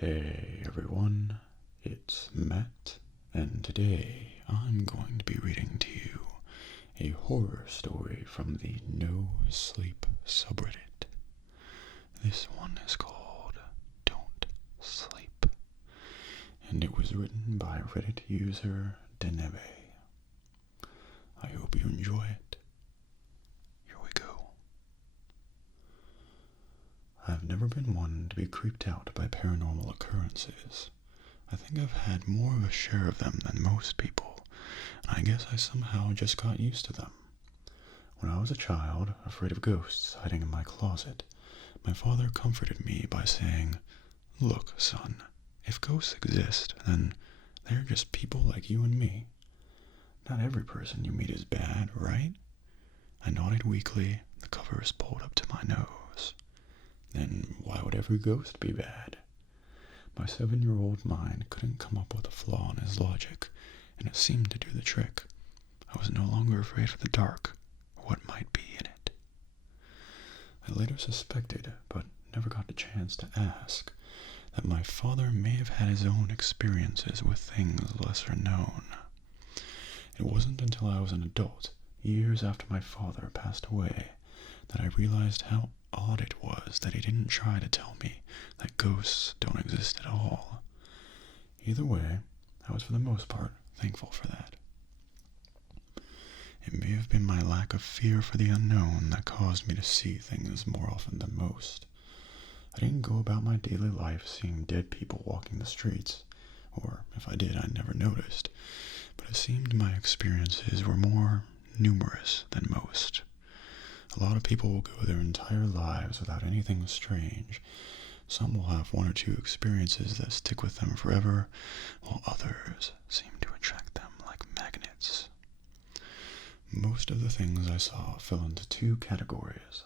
Hey everyone, it's Matt, and today I'm going to be reading to you a horror story from the NoSleep subreddit. This one is called Don't Sleep, and it was written by Reddit user Denebe. I hope you enjoy it. Here we go. I've never been one to be creeped out by paranormal occurrences. I think I've had more of a share of them than most people, and I guess I somehow just got used to them. When I was a child, afraid of ghosts hiding in my closet, my father comforted me by saying, "Look, son, if ghosts exist, then they're just people like you and me. Not every person you meet is bad, right?" I nodded weakly, the covers pulled up to my nose. Then why would every ghost be bad? My 7-year-old mind couldn't come up with a flaw in his logic, and it seemed to do the trick. I was no longer afraid of the dark, or what might be in it. I later suspected, but never got the chance to ask, that my father may have had his own experiences with things lesser known. It wasn't until I was an adult, years after my father passed away, that I realized how odd it was that he didn't try to tell me that ghosts don't exist at all. Either way, I was for the most part thankful for that. It may have been my lack of fear for the unknown that caused me to see things more often than most. I didn't go about my daily life seeing dead people walking the streets, or if I did, I never noticed, but it seemed my experiences were more numerous than most. A lot of people will go their entire lives without anything strange. Some will have one or two experiences that stick with them forever, while others seem to attract them like magnets. Most of the things I saw fell into two categories: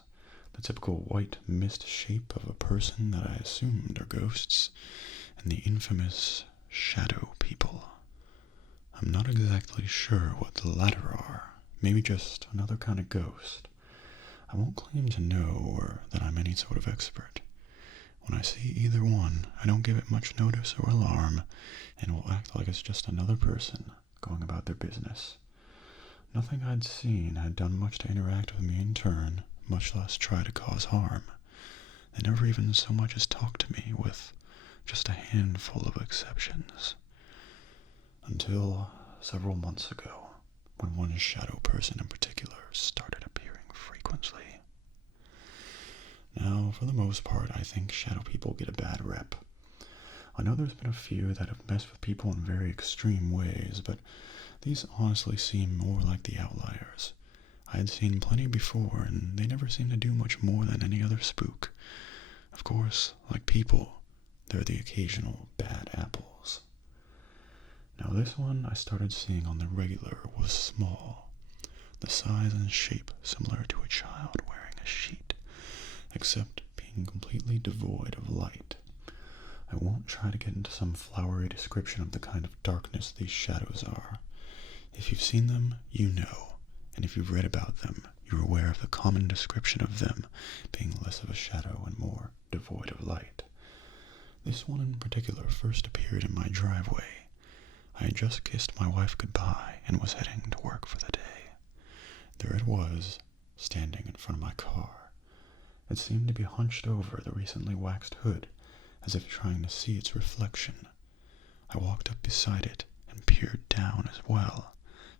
the typical white mist shape of a person that I assumed are ghosts, and the infamous shadow people. I'm not exactly sure what the latter are, maybe just another kind of ghost. I won't claim to know or that I'm any sort of expert. When I see either one, I don't give it much notice or alarm, and will act like it's just another person going about their business. Nothing I'd seen had done much to interact with me in turn, much less try to cause harm. They never even so much as talked to me, with just a handful of exceptions. Until several months ago, when one shadow person in particular started appearing frequently. Now, for the most part, I think shadow people get a bad rep. I know there's been a few that have messed with people in very extreme ways, but these honestly seem more like the outliers. I had seen plenty before, and they never seemed to do much more than any other spook. Of course, like people, they're the occasional bad apples. Now this one I started seeing on the regular was small, the size and shape similar to a child wearing a sheet, except being completely devoid of light. I won't try to get into some flowery description of the kind of darkness these shadows are. If you've seen them, you know, and if you've read about them, you're aware of the common description of them being less of a shadow and more devoid of light. This one in particular first appeared in my driveway. I had just kissed my wife goodbye and was heading to work for the day. There it was, standing in front of my car. It seemed to be hunched over the recently waxed hood, as if trying to see its reflection. I walked up beside it and peered down as well,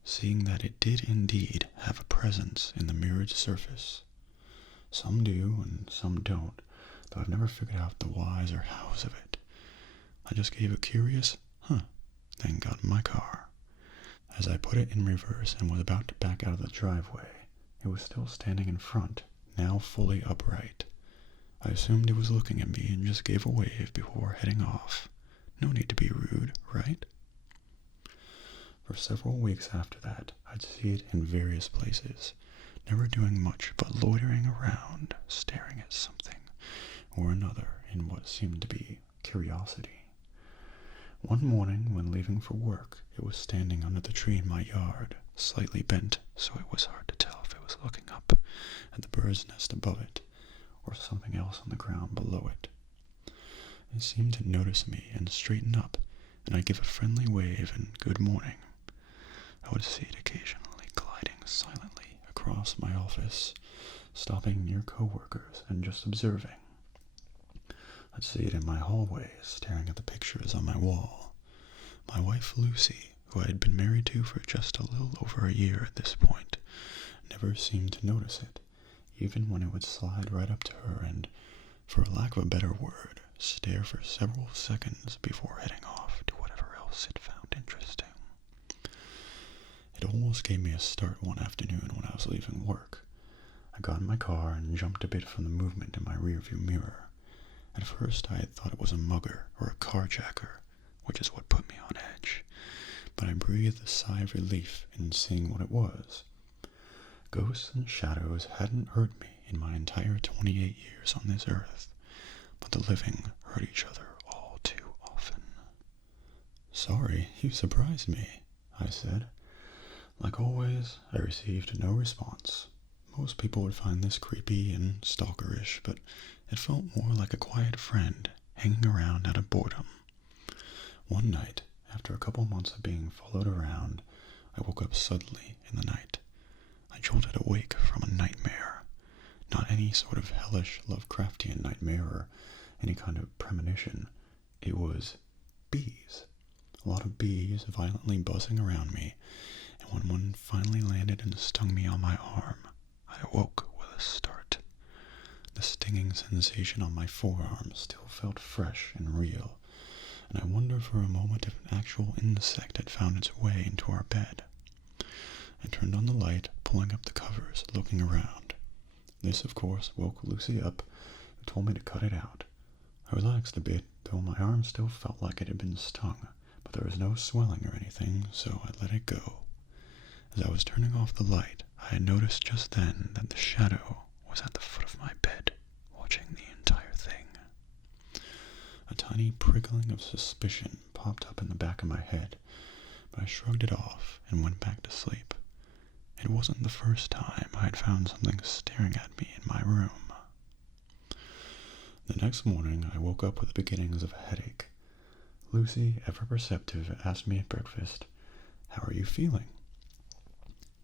seeing that it did indeed have a presence in the mirrored surface. Some do and some don't, though I've never figured out the whys or hows of it. I just gave a curious, then got in my car. As I put it in reverse and was about to back out of the driveway, it was still standing in front, now fully upright. I assumed it was looking at me and just gave a wave before heading off. No need to be rude, right? For several weeks after that, I'd see it in various places, never doing much but loitering around, staring at something or another in what seemed to be curiosity. One morning, when leaving for work, it was standing under the tree in my yard, slightly bent so it was hard to tell if it was looking up at the bird's nest above it or something else on the ground below it. It seemed to notice me and straighten up, and I'd give a friendly wave and good morning. I would see it occasionally gliding silently across my office, stopping near coworkers and just observing. I'd see it in my hallway, staring at the pictures on my wall. My wife Lucy, who I had been married to for just a little over a year at this point, never seemed to notice it, even when it would slide right up to her and, for lack of a better word, stare for several seconds before heading off to whatever else it found interesting. It almost gave me a start one afternoon when I was leaving work. I got in my car and jumped a bit from the movement in my rearview mirror. At first I had thought it was a mugger or a carjacker, which is what put me on edge, but I breathed a sigh of relief in seeing what it was. Ghosts and shadows hadn't hurt me in my entire 28 years on this earth, but the living hurt each other all too often. "Sorry, you surprised me," I said. Like always, I received no response. Most people would find this creepy and stalkerish, but it felt more like a quiet friend hanging around out of boredom. One night, after a couple months of being followed around, I woke up suddenly in the night. I jolted awake from a nightmare. Not any sort of hellish Lovecraftian nightmare or any kind of premonition. It was bees. A lot of bees violently buzzing around me, and when one finally landed and stung me on my arm, I awoke with a start. The stinging sensation on my forearm still felt fresh and real, and I wondered for a moment if an actual insect had found its way into our bed. I turned on the light, pulling up the covers, looking around. This, of course, woke Lucy up, who told me to cut it out. I relaxed a bit, though my arm still felt like it had been stung, but there was no swelling or anything, so I let it go. As I was turning off the light, I had noticed just then that the shadow was at the foot of my bed, watching the entire thing. A tiny prickling of suspicion popped up in the back of my head, but I shrugged it off and went back to sleep. It wasn't the first time I had found something staring at me in my room. The next morning, I woke up with the beginnings of a headache. Lucy, ever perceptive, asked me at breakfast, "How are you feeling?"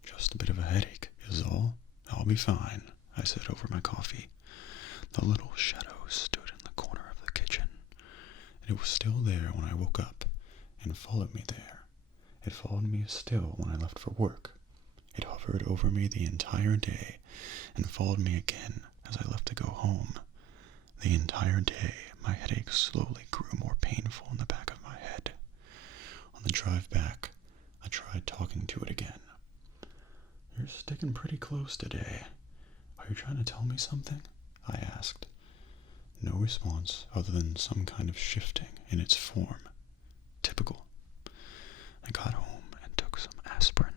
"Just a bit of a headache, is all. I'll be fine," I said over my coffee. The little shadow stood in the corner of the kitchen. It was still there when I woke up, and followed me there. It followed me still when I left for work. It hovered over me the entire day, and followed me again as I left to go home. The entire day, my headache slowly grew more painful in the back of my head. On the drive back, I tried talking to it again. "You're sticking pretty close today. Are you trying to tell me something?" I asked. No response other than some kind of shifting in its form. Typical. I got home and took some aspirin,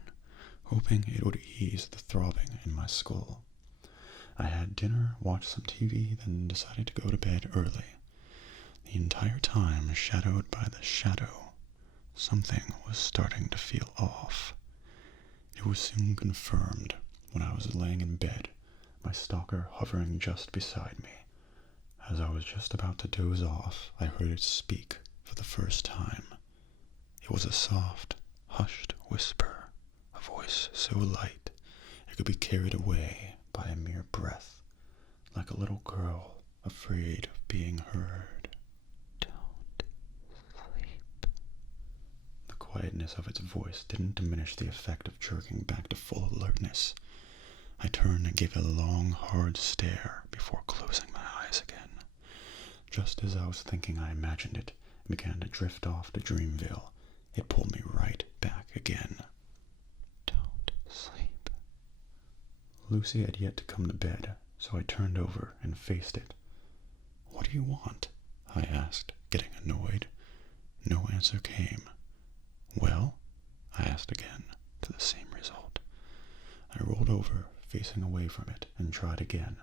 hoping it would ease the throbbing in my skull. I had dinner, watched some TV, then decided to go to bed early. The entire time shadowed by the shadow, something was starting to feel off. It was soon confirmed when I was laying in bed, my stalker hovering just beside me. As I was just about to doze off, I heard it speak for the first time. It was a soft, hushed whisper, a voice so light it could be carried away by a mere breath, like a little girl afraid of being heard. "Don't sleep." The quietness of its voice didn't diminish the effect of jerking back to full alertness. I turned and gave it a long, hard stare before closing my eyes again. Just as I was thinking I imagined it and began to drift off to Dreamville, it pulled me right back again. "Don't sleep." Lucy had yet to come to bed, so I turned over and faced it. "What do you want?" I asked, getting annoyed. No answer came. "Well?" I asked again, to the same result. I rolled over, facing away from it, and tried again.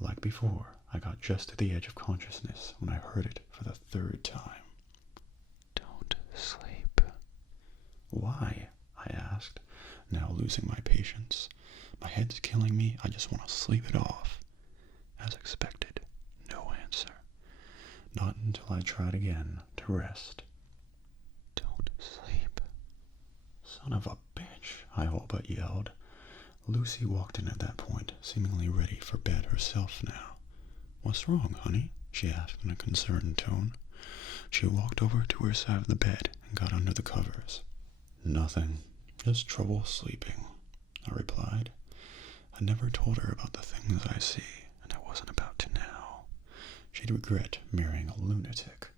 Like before, I got just to the edge of consciousness when I heard it for the third time. "Don't sleep." "Why?" I asked, now losing my patience. "My head's killing me, I just want to sleep it off." As expected, no answer. Not until I tried again to rest. Don't sleep. Son of a bitch, I all but yelled. Lucy walked in at that point, seemingly ready for bed herself now. What's wrong, honey? She asked in a concerned tone. She walked over to her side of the bed and got under the covers. Nothing, just trouble sleeping, I replied. I never told her about the things I see, and I wasn't about to now. She'd regret marrying a lunatic.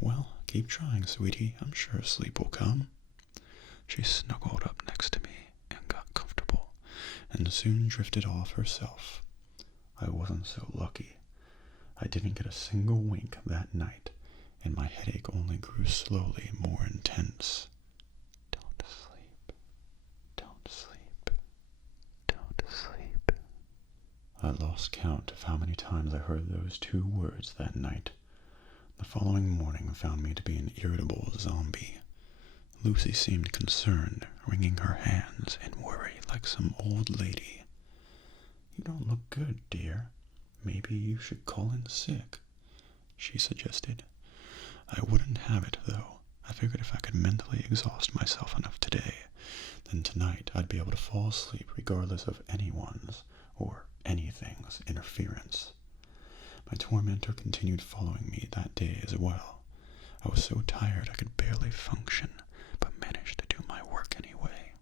Well, keep trying, sweetie. I'm sure sleep will come. She snuggled up next to me and got comfortable, and soon drifted off herself. I wasn't so lucky. I didn't get a single wink that night, and my headache only grew slowly more intense. Don't sleep. Don't sleep. Don't sleep. I lost count of how many times I heard those 2 words that night. The following morning found me to be an irritable zombie. Lucy seemed concerned, wringing her hands in worry like some old lady. You don't look good, dear. Maybe you should call in sick, she suggested. I wouldn't have it, though. I figured if I could mentally exhaust myself enough today, then tonight I'd be able to fall asleep regardless of anyone's or anything's interference. My tormentor continued following me that day as well. I was so tired I could barely function, but managed to do my work anyway.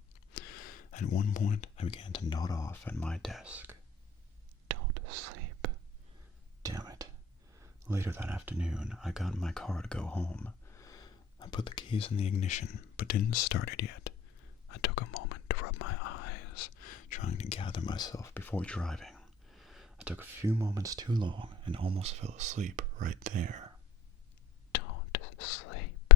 At one point, I began to nod off at my desk. Don't sleep. Damn it. Later that afternoon, I got in my car to go home. I put the keys in the ignition, but didn't start it yet. I took a moment to rub my eyes, trying to gather myself before driving. I took a few moments too long and almost fell asleep right there. Don't sleep.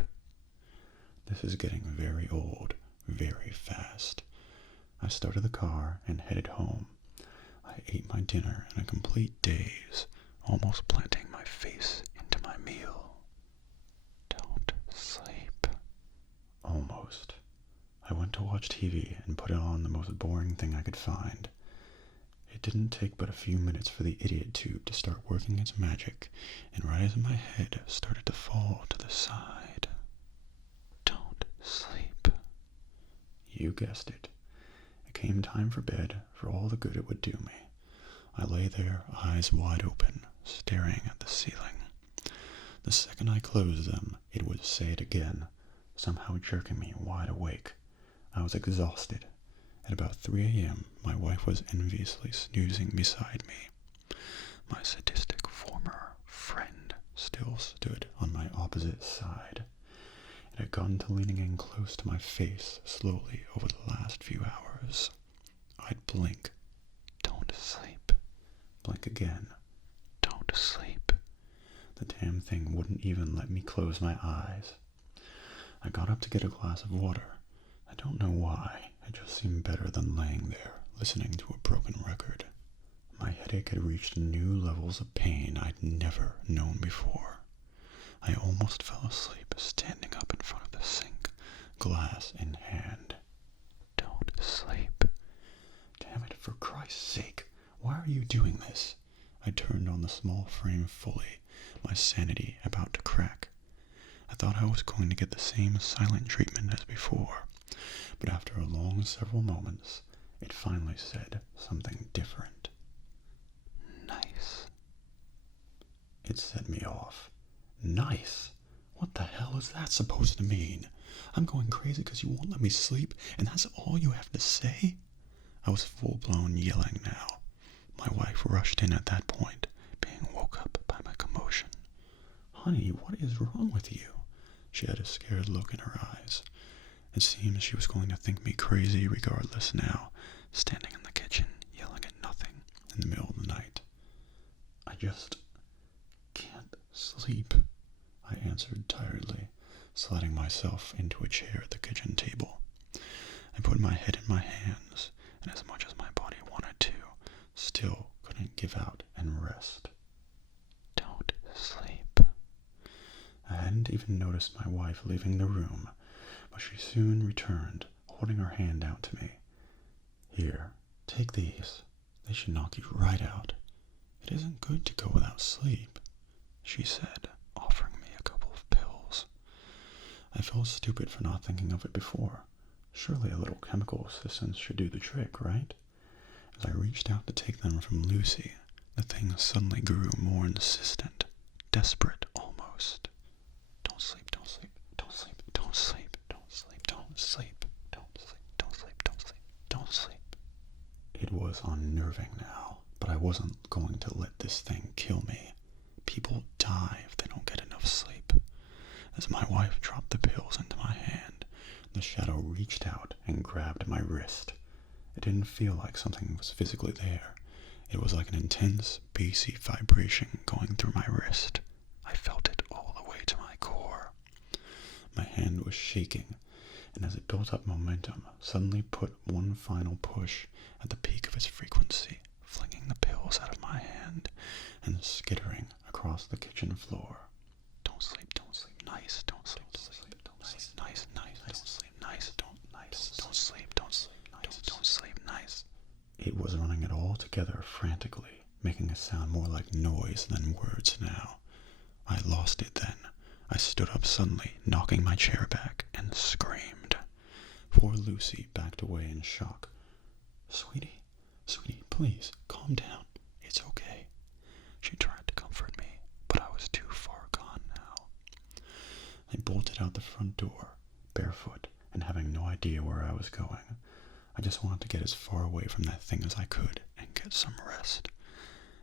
This is getting very old, very fast. I started the car and headed home. I ate my dinner in a complete daze, almost planting my face into my meal. Don't sleep. Almost. I went to watch TV and put on the most boring thing I could find. It didn't take but a few minutes for the idiot tube to start working its magic, and right as my head started to fall to the side. Don't sleep. You guessed it. It came time for bed for all the good it would do me. I lay there, eyes wide open, staring at the ceiling. The second I closed them, it would say it again, somehow jerking me wide awake. I was exhausted. At about 3 a.m., my wife was enviously snoozing beside me. My sadistic former friend still stood on my opposite side. It had gotten to leaning in close to my face slowly over the last few hours. I'd blink. Don't sleep. Blink again. Don't sleep. The damn thing wouldn't even let me close my eyes. I got up to get a glass of water. I don't know why. It just seemed better than laying there, listening to a broken record. My headache had reached new levels of pain I'd never known before. I almost fell asleep standing up in front of the sink, glass in hand. Don't sleep. Damn it, for Christ's sake, why are you doing this? I turned on the small frame fully, my sanity about to crack. I thought I was going to get the same silent treatment as before, but after a long several moments, it finally said something different. Nice. It set me off. Nice? What the hell is that supposed to mean? I'm going crazy because you won't let me sleep, and that's all you have to say? I was full-blown yelling now. My wife rushed in at that point, being woke up by my commotion. Honey, what is wrong with you? She had a scared look in her eyes. It seems she was going to think me crazy regardless now, standing in the kitchen, yelling at nothing in the middle of the night. I just can't sleep, I answered tiredly, sliding myself into a chair at the kitchen table. I put my head in my hands, and as much as my body wanted to, still couldn't give out and rest. Don't sleep. I hadn't even noticed my wife leaving the room, but she soon returned, holding her hand out to me. Here, take these. They should knock you right out. It isn't good to go without sleep. she said, offering me a couple of pills. I felt stupid for not thinking of it before. Surely a little chemical assistance should do the trick, right? As I reached out to take them from Lucy, the thing suddenly grew more insistent, desperate almost. Don't sleep, don't sleep, don't sleep, don't sleep, don't sleep, don't sleep, don't sleep, don't sleep, don't sleep, don't sleep. It was unnerving now, but I wasn't going to let this thing kill me. People die if they don't get enough sleep. As my wife dropped the pills into my hand, the shadow reached out and grabbed my wrist. It didn't feel like something was physically there. It was like an intense, bassy vibration going through my wrist. I felt it all the way to my core. My hand was shaking, and as it built up momentum, suddenly put one final push at the peak of its frequency, flinging the pills out of my hand and skittering across the kitchen floor. Don't sleep, don't sleep, nice, don't sleep, don't sleep, don't sleep, nice, nice, don't sleep, nice, don't sleep, don't sleep, nice, don't sleep, nice. It was running it all together frantically, making it sound more like noise than words now. I lost it then. I stood up suddenly, knocking my chair back, and screamed. Poor Lucy backed away in shock. Sweetie, please, calm down. It's okay. She tried to comfort me, but I was too far gone now. I bolted out the front door, barefoot, and having no idea where I was going. I just wanted to get as far away from that thing as I could and get some rest.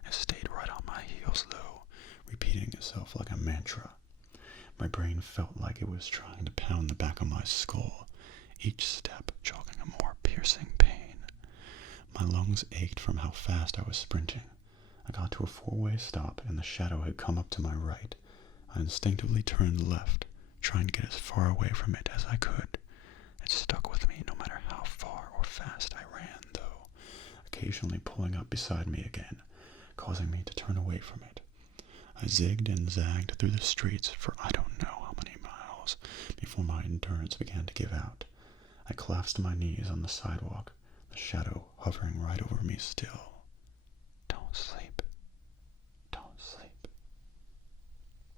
It stayed right on my heels, though, repeating itself like a mantra. My brain felt like it was trying to pound the back of my skull, each step jogging a more piercing pain. My lungs ached from how fast I was sprinting. I got to a four-way stop, and the shadow had come up to my right. I instinctively turned left, trying to get as far away from it as I could. It stuck with me no matter how far or fast I ran, though, occasionally pulling up beside me again, causing me to turn away from it. I zigged and zagged through the streets for I don't know how many miles before my endurance began to give out. I collapsed to my knees on the sidewalk, the shadow hovering right over me still. Don't sleep. Don't sleep.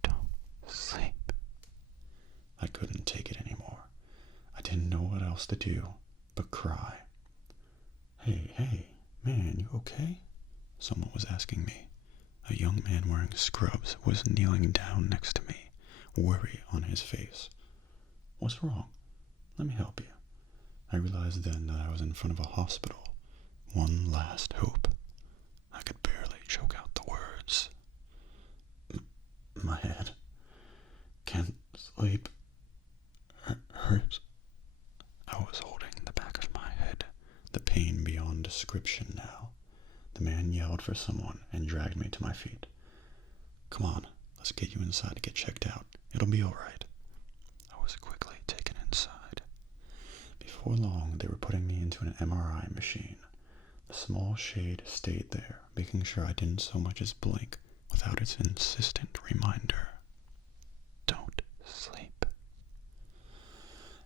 Don't sleep. I couldn't take it anymore. I didn't know what else to do but cry. Hey, man, you okay? Someone was asking me. A young man wearing scrubs was kneeling down next to me, worry on his face. What's wrong? Let me help you. I realized then that I was in front of a hospital. One last hope. I could barely choke out the words. My head. Can't sleep. Hurts. I was holding the back of my head, the pain beyond description now. The man yelled for someone and dragged me to my feet. Come on, let's get you inside to get checked out. It'll be all right. I was quickly taken inside. Before long, they were putting me into an MRI machine. The small shade stayed there, making sure I didn't so much as blink without its insistent reminder. Don't sleep.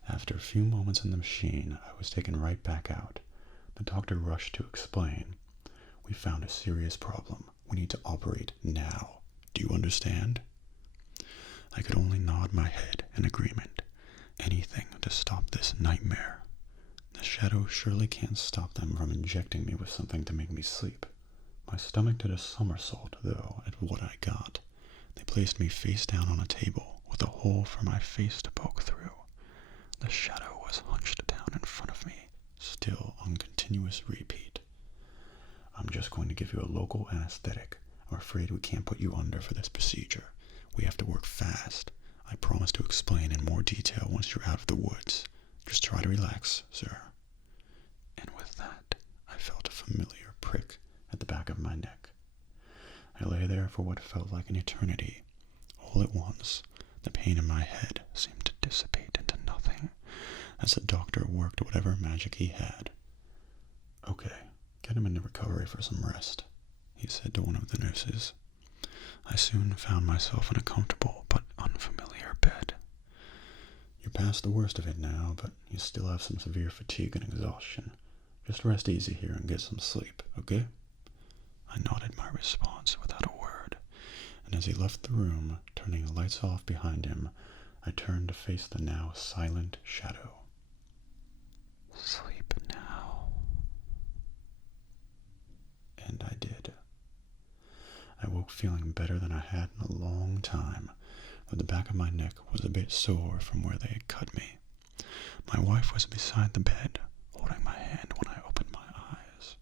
After a few moments in the machine, I was taken right back out. The doctor rushed to explain. We found a serious problem. We need to operate now. Do you understand? I could only nod my head in agreement. Anything to stop this nightmare. The shadow surely can't stop them from injecting me with something to make me sleep. My stomach did a somersault, though, at what I got. They placed me face down on a table, with a hole for my face to poke through. The shadow was hunched down in front of me, still on continuous repeat. I'm just going to give you a local anesthetic. I'm afraid we can't put you under for this procedure. We have to work fast. I promise to explain in more detail once you're out of the woods. Just try to relax, sir. And with that, I felt a familiar prick at the back of my neck. I lay there for what felt like an eternity. All at once, the pain in my head seemed to dissipate into nothing as the doctor worked whatever magic he had. Okay, get him into recovery for some rest, he said to one of the nurses. I soon found myself in a comfortable but unfamiliar bed. You're past the worst of it now, but you still have some severe fatigue and exhaustion. Just rest easy here and get some sleep, okay? I nodded my response without a word, and as he left the room, turning the lights off behind him, I turned to face the now silent shadow. Sleep now. And I did. I woke feeling better than I had in a long time, though the back of my neck was a bit sore from where they had cut me. My wife was beside the bed, holding my hand when I opened my eyes.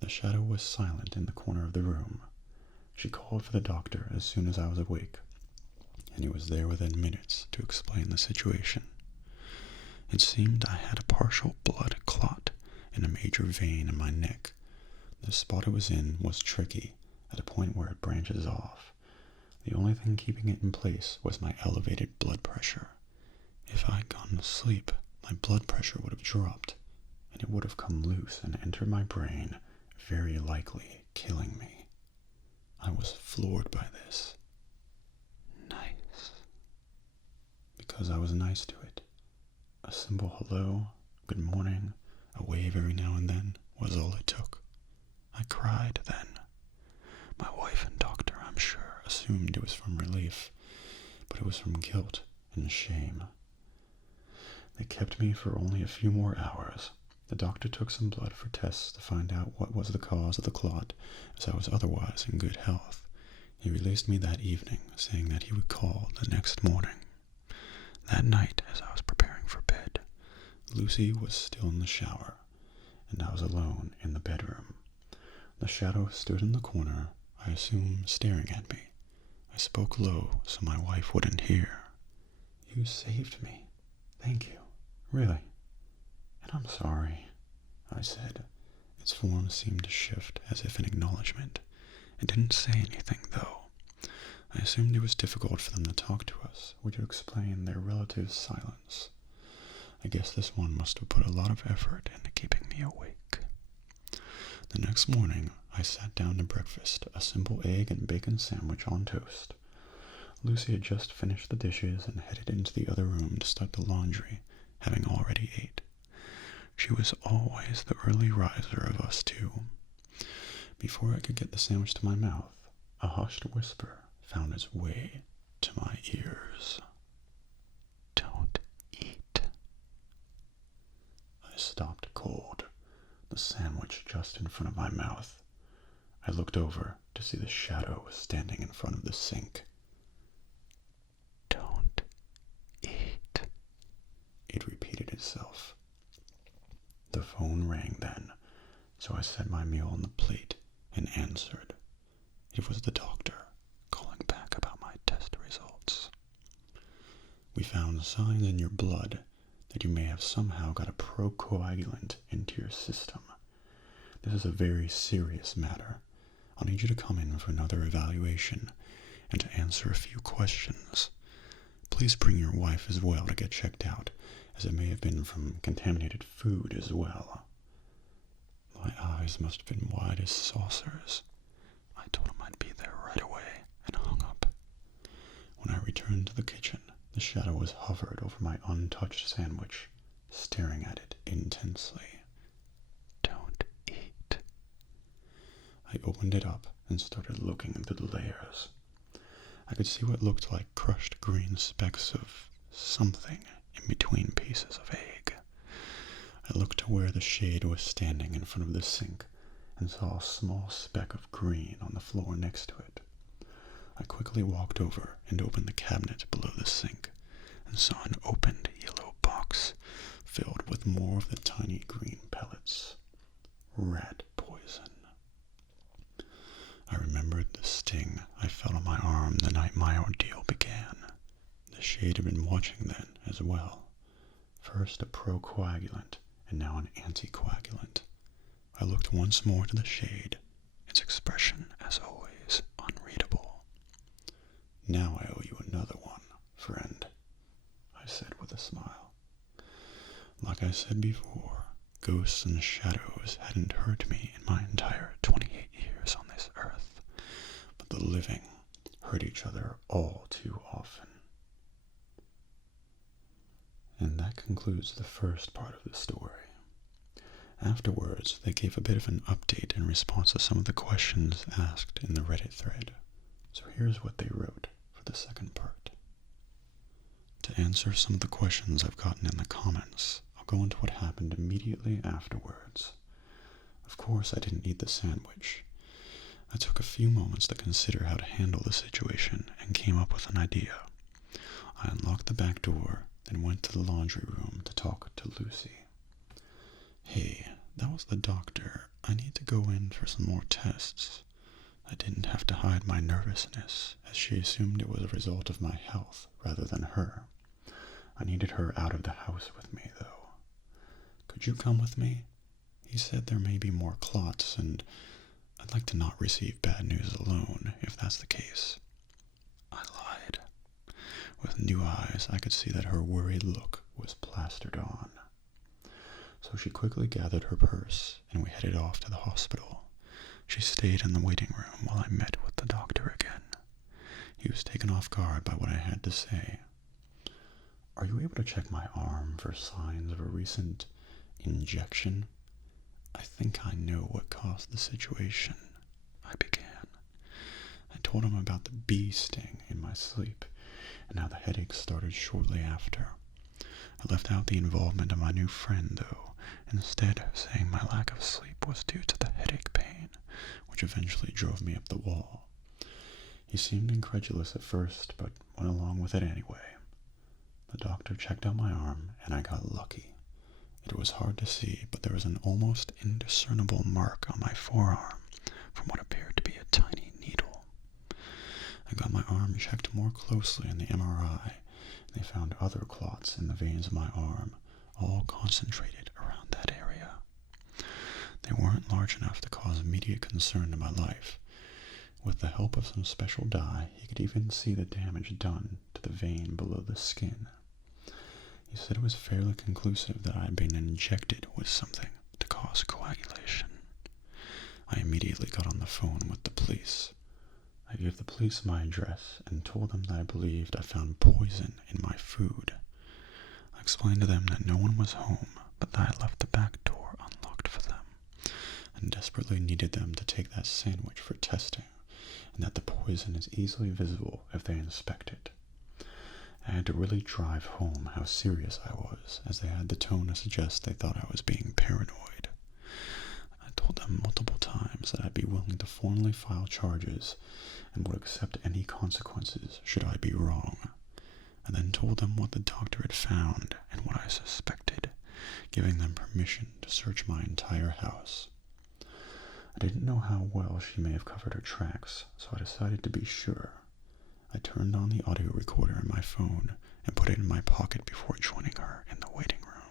The shadow was silent in the corner of the room. She called for the doctor as soon as I was awake, and he was there within minutes to explain the situation. It seemed I had a partial blood clot in a major vein in my neck. The spot it was in was tricky, at a point where it branches off. The only thing keeping it in place was my elevated blood pressure. If I had gone to sleep, my blood pressure would have dropped, and it would have come loose and entered my brain, very likely killing me. I was floored by this. Nice. Because I was nice to it. A simple hello, good morning, a wave every now and then was all it took. I cried then. My wife and doctor, I'm sure, assumed it was from relief, but it was from guilt and shame. They kept me for only a few more hours. The doctor took some blood for tests to find out what was the cause of the clot, as I was otherwise in good health. He released me that evening, saying that he would call the next morning. That night, as I was preparing for bed, Lucy was still in the shower, and I was alone in the bedroom. The shadow stood in the corner, I assume staring at me. I spoke low so my wife wouldn't hear. You saved me. Thank you. Really. And I'm sorry, I said. Its form seemed to shift as if in acknowledgement. It didn't say anything, though. I assumed it was difficult for them to talk to us, or to explain their relative's silence. I guess this one must have put a lot of effort into keeping me awake. The next morning, I sat down to breakfast, a simple egg and bacon sandwich on toast. Lucy had just finished the dishes and headed into the other room to start the laundry, having already ate. She was always the early riser of us two. Before I could get the sandwich to my mouth, a hushed whisper found its way to my ears. Don't eat. I stopped cold, the sandwich just in front of my mouth. I looked over to see the shadow standing in front of the sink. Don't eat. It repeated itself. The phone rang then, so I set my meal on the plate and answered. It was the doctor, calling back about my test results. We found signs in your blood that you may have somehow got a procoagulant into your system. This is a very serious matter. I'll need you to come in for another evaluation and to answer a few questions. Please bring your wife as well to get checked out, as it may have been from contaminated food as well. My eyes must have been wide as saucers. I told him I'd be there right away and hung up. When I returned to the kitchen, the shadow was hovered over my untouched sandwich, staring at it intensely. Don't eat. I opened it up and started looking into the layers. I could see what looked like crushed green specks of something in between pieces of egg. I looked to where the shade was standing in front of the sink and saw a small speck of green on the floor next to it. I quickly walked over and opened the cabinet below the sink and saw an opened yellow box filled with more of the tiny green pellets. Rat poison. I remembered the sting I felt on my arm the night my ordeal began. The shade had been watching then as well. First a procoagulant, and now an anticoagulant. I looked once more to the shade, its expression, as always, unreadable. Now I owe you another one, friend, I said with a smile. Like I said before, ghosts and shadows hadn't hurt me in my entire 28 years on this earth, but the living hurt each other all too often. And that concludes the first part of the story. Afterwards, they gave a bit of an update in response to some of the questions asked in the Reddit thread. So here's what they wrote for the second part. To answer some of the questions I've gotten in the comments, I'll go into what happened immediately afterwards. Of course, I didn't eat the sandwich. I took a few moments to consider how to handle the situation and came up with an idea. I unlocked the back door, then went to the laundry room to talk to Lucy. Hey, that was the doctor. I need to go in for some more tests. I didn't have to hide my nervousness, as she assumed it was a result of my health rather than her. I needed her out of the house with me, though. Could you come with me? He said there may be more clots, and I'd like to not receive bad news alone, if that's the case. I lied. With new eyes, I could see that her worried look was plastered on. So she quickly gathered her purse, and we headed off to the hospital. She stayed in the waiting room while I met with the doctor again. He was taken off guard by what I had to say. Are you able to check my arm for signs of a recent injection? I think I know what caused the situation, I began. I told him about the bee sting in my sleep and how the headache started shortly after. I left out the involvement of my new friend, though, instead saying my lack of sleep was due to the headache pain, which eventually drove me up the wall. He seemed incredulous at first, but went along with it anyway. The doctor checked out my arm, and I got lucky. It was hard to see, but there was an almost indiscernible mark on my forearm from what appeared to be a tiny needle. I got my arm checked more closely in the MRI, and they found other clots in the veins of my arm, all concentrated around that area. They weren't large enough to cause immediate concern to my life. With the help of some special dye, he could even see the damage done to the vein below the skin. He said it was fairly conclusive that I had been injected with something to cause coagulation. I immediately got on the phone with the police. I gave the police my address and told them that I believed I found poison in my food. I explained to them that no one was home, but that I left the back door unlocked for them, and desperately needed them to take that sandwich for testing, and that the poison is easily visible if they inspect it. I had to really drive home how serious I was, as they had the tone to suggest they thought I was being paranoid. I told them multiple times that I'd be willing to formally file charges and would accept any consequences should I be wrong. I then told them what the doctor had found and what I suspected, giving them permission to search my entire house. I didn't know how well she may have covered her tracks, so I decided to be sure. I turned on the audio recorder in my phone and put it in my pocket before joining her in the waiting room.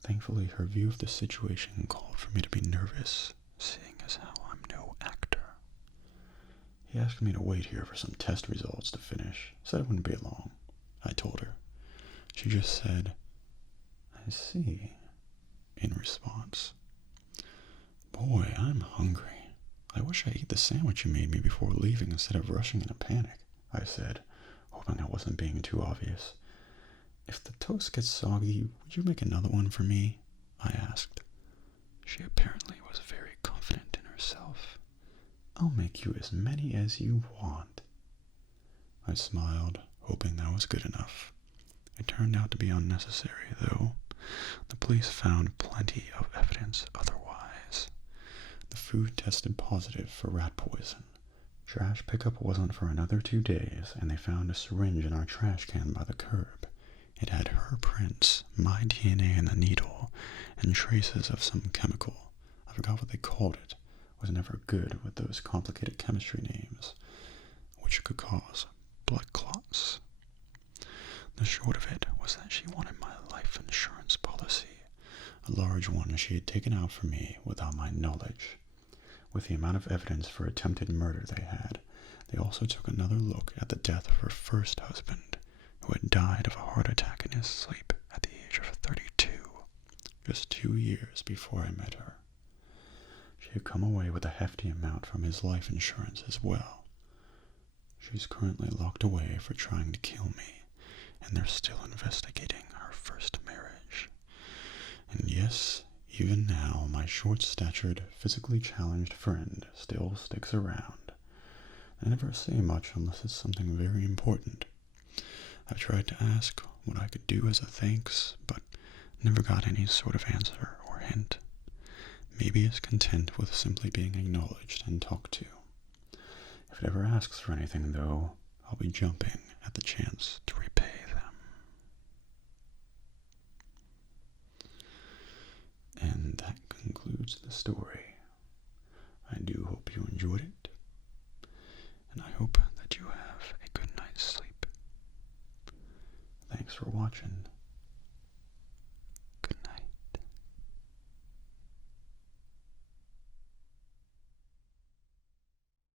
Thankfully, her view of the situation called for me to be nervous, seeing as how I'm no actor. He asked me to wait here for some test results to finish, said it wouldn't be long. I told her. She just said, I see, in response. Boy, I'm hungry. I wish I ate the sandwich you made me before leaving instead of rushing in a panic, I said, hoping I wasn't being too obvious. If the toast gets soggy, would you make another one for me? I asked. She apparently was very confident in herself. I'll make you as many as you want. I smiled, hoping that was good enough. It turned out to be unnecessary, though. The police found plenty of evidence otherwise. The food tested positive for rat poison. Trash pickup wasn't for another 2 days, and they found a syringe in our trash can by the curb. It had her prints, my DNA in the needle, and traces of some chemical. I forgot what they called it. Was never good with those complicated chemistry names, which could cause blood clots. The short of it was that she wanted my life insurance policy, a large one she had taken out for me without my knowledge. With the amount of evidence for attempted murder they had, they also took another look at the death of her first husband, who had died of a heart attack in his sleep at the age of 32, just 2 years before I met her. She had come away with a hefty amount from his life insurance as well. She's currently locked away for trying to kill me, and they're still investigating her first marriage. And yes, even now, my short-statured, physically challenged friend still sticks around. I never say much unless it's something very important. I've tried to ask what I could do as a thanks, but never got any sort of answer or hint. Maybe is content with simply being acknowledged and talked to. If it ever asks for anything, though, I'll be jumping at the chance to repay them. And that concludes the story. I do hope you enjoyed it, and I hope that you have a good night's sleep. Thanks for watching.